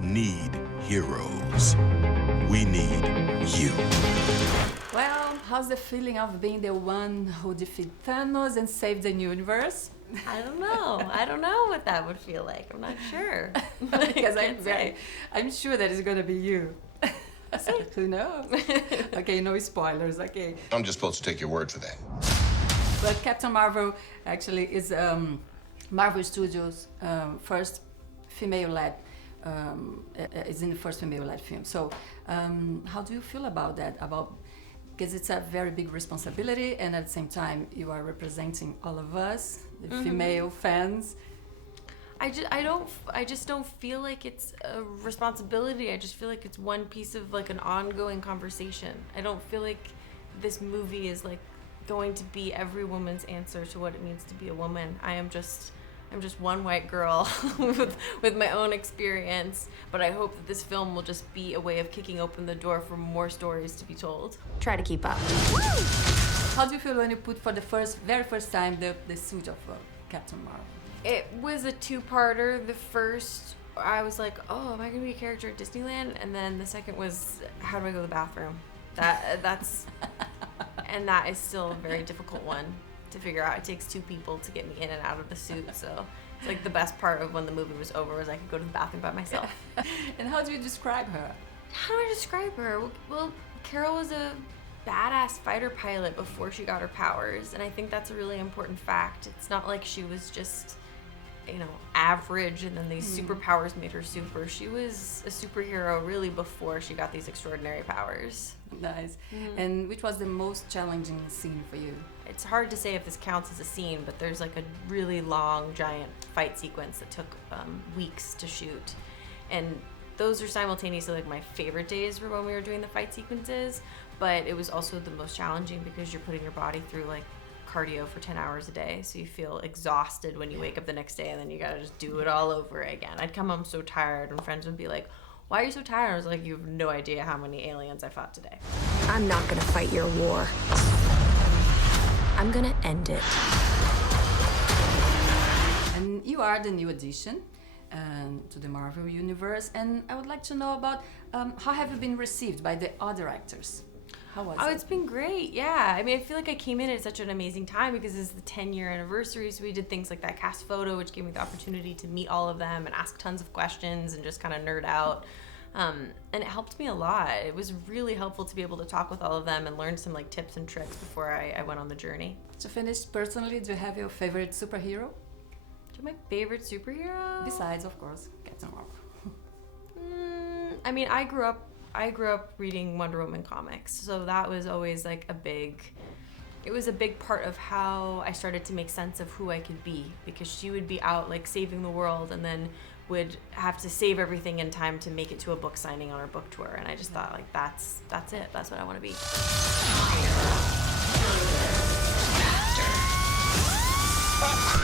need heroes. We need you. Well, how's the feeling of being the one who defeated Thanos and saved the universe? I don't know. I don't know what that would feel like. I'm not sure. Because I'm sure that it's gonna be you. Who knows? Okay, no spoilers, okay. I'm just supposed to take your word for that. But Captain Marvel actually is Marvel Studios' first female-led, is in the first female-led film. So how do you feel about that? Because it's a very big responsibility, and at the same time you are representing all of us, the female fans. I just don't feel like it's a responsibility. I just feel like it's one piece of like an ongoing conversation. I don't feel like this movie is like going to be every woman's answer to what it means to be a woman. I'm just one white girl with my own experience, but I hope that this film will just be a way of kicking open the door for more stories to be told. Try to keep up. How do you feel when you put for the very first time the suit of Captain Marvel? It was a two-parter. The first, I was like, oh, am I gonna be a character at Disneyland? And then the second was, how do I go to the bathroom? That's and that is still a very difficult one to figure out. It takes two people to get me in and out of the suit, so it's like the best part of when the movie was over was I could go to the bathroom by myself. And how do you describe her? How do I describe her? Well, Carol was a badass fighter pilot before she got her powers, and I think that's a really important fact. It's not like she was just, average and then these superpowers made her super. She was a superhero really before she got these extraordinary powers. Nice. And which was the most challenging scene for you? It's hard to say if this counts as a scene, but there's like a really long, giant fight sequence that took weeks to shoot. And those are simultaneously like my favorite days were when we were doing the fight sequences, but it was also the most challenging because you're putting your body through like cardio for 10 hours a day, so you feel exhausted when you wake up the next day, and then you gotta just do it all over again. I'd come home so tired, and friends would be like, why are you so tired? I was like, you have no idea how many aliens I fought today. I'm not gonna fight your war. I'm gonna end it. And you are the new addition to the Marvel universe, and I would like to know about how have you been received by the other actors? How was it? It's been great, yeah. I mean, I feel like I came in at such an amazing time because it's the 10-year anniversary, so we did things like that cast photo, which gave me the opportunity to meet all of them and ask tons of questions and just kind of nerd out. And it helped me a lot. It was really helpful to be able to talk with all of them and learn some like tips and tricks before I went on the journey. To finish, personally, do you have your favorite superhero? My favorite superhero? Besides, of course, Captain Marvel. I mean, I grew up reading Wonder Woman comics, so that was always like it was a big part of how I started to make sense of who I could be, because she would be out like saving the world and then would have to save everything in time to make it to a book signing on her book tour, and I just thought like that's it, that's what I want to be. Faster.